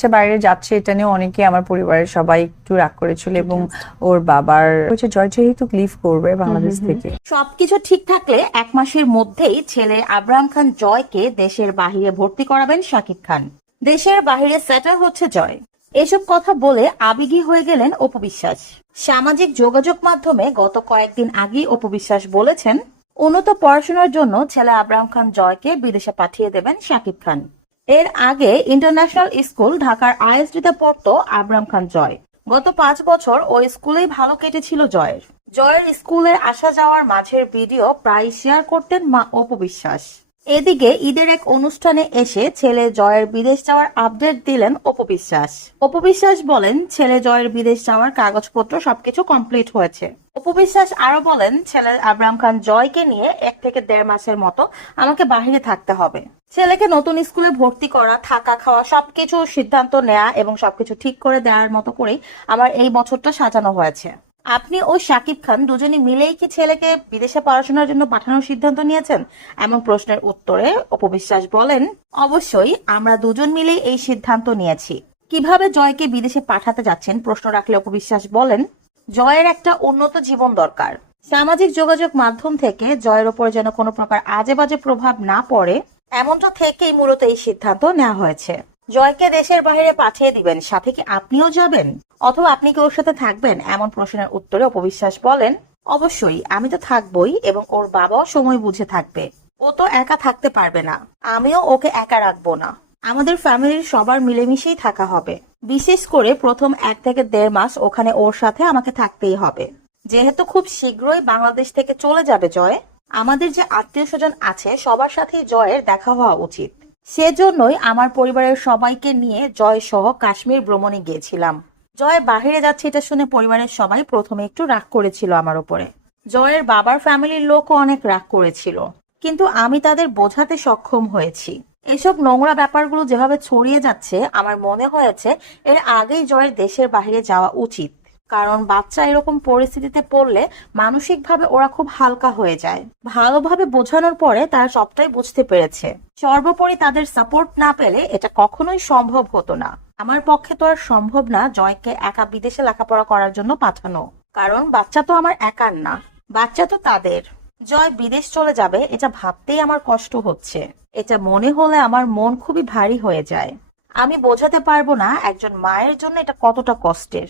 সে বাইরে যাচ্ছে এটা নিয়ে অনেকে আমার পরিবারের সবাই একটু রাগ করেছিল এবং ওর বাবার হচ্ছে জয় যেহেতু লিভ করবে বাংলাদেশ থেকে। সবকিছু ঠিক থাকলে এক মাসের মধ্যেই ছেলে আব্রাহাম খান জয়কে দেশের বাহিরে ভর্তি করাবেন শাকিব খান। দেশের বাহিরে সেটেল হচ্ছে জয়। এসব কথা বলে আবেগী হয়ে গেলেন অপবিশ্বাস সামাজিক যোগাযোগ মাধ্যমে গত কয়েকদিন আগেই অপবিশ্বাস বলেছেন উন্নত পড়াশোনার জন্য ছেলে আব্রাহাম খান জয়কে বিদেশে পাঠিয়ে দেবেন শাকিব খান। এর আগে ইন্টারন্যাশনাল স্কুল ঢাকার আইএসডিতে পড়ত আব্রাম খান জয়। গত পাঁচ বছর ওই স্কুলেই ভালো কেটেছিল জয়ের। জয়ের স্কুলের আসা যাওয়ার মাঝের ভিডিও প্রায় শেয়ার করতেন মা অপবিশ্বাস এদিকে ঈদের এক অনুষ্ঠানে এসে ছেলে জয়ের বিদেশ যাওয়ার আপডেট দিলেন অপবিশ্বাস অপবিশ্বাস বলেন, ছেলে জয়ের বিদেশ যাওয়ার কাগজপত্র সবকিছু কমপ্লিট হয়েছে। অপবিশ্বাস আরও বলেন, ছেলে আব্রাহাম খান জয়কে নিয়ে এক থেকে দেড় মাসের মতো আমাকে বাহিরে থাকতে হবে। ছেলেকে নতুন স্কুলে ভর্তি করা, থাকা খাওয়া, সবকিছু সিদ্ধান্ত নেওয়া এবং সবকিছু ঠিক করে দেওয়ার মতো করেই আমার এই বছরটা সাজানো হয়েছে। আপনি ও শাকিব খান দুজনে মিলেই কি ছেলেকে বিদেশে পড়াশোনার জন্য পাঠানোর সিদ্ধান্ত নিয়েছেন? এমন প্রশ্নের উত্তরে অপবিশ্বাস বলেন, অবশ্যই, আমরা দুজন মিলেই এই সিদ্ধান্ত নিয়েছি। কীভাবে জয়কে বিদেশে পাঠাতে যাচ্ছেন প্রশ্ন রাখলে অপবিশ্বাস বলেন, জয়ের একটা উন্নত জীবন দরকার। সামাজিক যোগাযোগ মাধ্যম থেকে জয়ের ওপর যেন কোনো প্রকার আজে বাজে প্রভাব না পড়ে, এমনটা থেকেই মূলত এই সিদ্ধান্ত নেওয়া হয়েছে। জয়কে দেশের বাইরে পাঠিয়ে দিবেন, সাথে কি আপনিও যাবেন? অথবা আপনি কি ওর সাথে থাকবেন? এমন প্রশ্নের উত্তরে অপবিশ্বাস বলেন, অবশ্যই, আমি তো থাকবই এবং ওর বাবাও সময় বুঝে থাকবে। ও তো একা থাকতে পারবে না। আমিও ওকে একা রাখব না। আমাদের ফ্যামিলির সবার মিলেমিশেই থাকা হবে। বিশেষ করে প্রথম এক থেকে দেড় মাস ওখানে ওর সাথে আমাকে থাকতেই হবে। যেহেতু খুব শীঘ্রই বাংলাদেশ থেকে চলে যাবে জয়, আমাদের যে আত্মীয় স্বজন আছে, সবার সাথেই জয়ের দেখা হওয়া উচিত। সেজন্যই আমার পরিবারের সবাইকে নিয়ে জয় সহ কাশ্মীর ভ্রমণে গিয়েছিলাম। জয় বাহিরে যাচ্ছে এটা শুনে পরিবারের সবাই প্রথমে একটু রাগ করেছিল আমার উপরে। জয়ের বাবার ফ্যামিলির লোকও অনেক রাগ করেছিল। কিন্তু আমি তাদের বোঝাতে সক্ষম হয়েছি। এসব নোংরা ব্যাপারগুলো যেভাবে ছড়িয়ে যাচ্ছে, আমার মনে হয়েছে এর আগেই জয়ের দেশের বাইরে যাওয়া উচিত। কারণ বাচ্চা এরকম পরিস্থিতিতে পড়লে মানসিকভাবে ওরা খুব হালকা হয়ে যায়। ভালোভাবে বোঝানোর পরে তারা সবটাই বুঝতে পেরেছে। সর্বোপরি তাদের সাপোর্ট না পেলে এটা কখনোই সম্ভব হতো না। আমার পক্ষে তো আর সম্ভব না জয়কে একা বিদেশে লেখাপড়া করার জন্য পাঠানো। কারণ বাচ্চা তো আমার একার না। বাচ্চা তো তাদের। জয় বিদেশ চলে যাবে, এটা ভাবতেই আমার কষ্ট হচ্ছে। এটা মনে হলে আমার মন খুবই ভারী হয়ে যায়। আমি বোঝাতে পারব না একজন মায়ের জন্য এটা কতটা কষ্টের।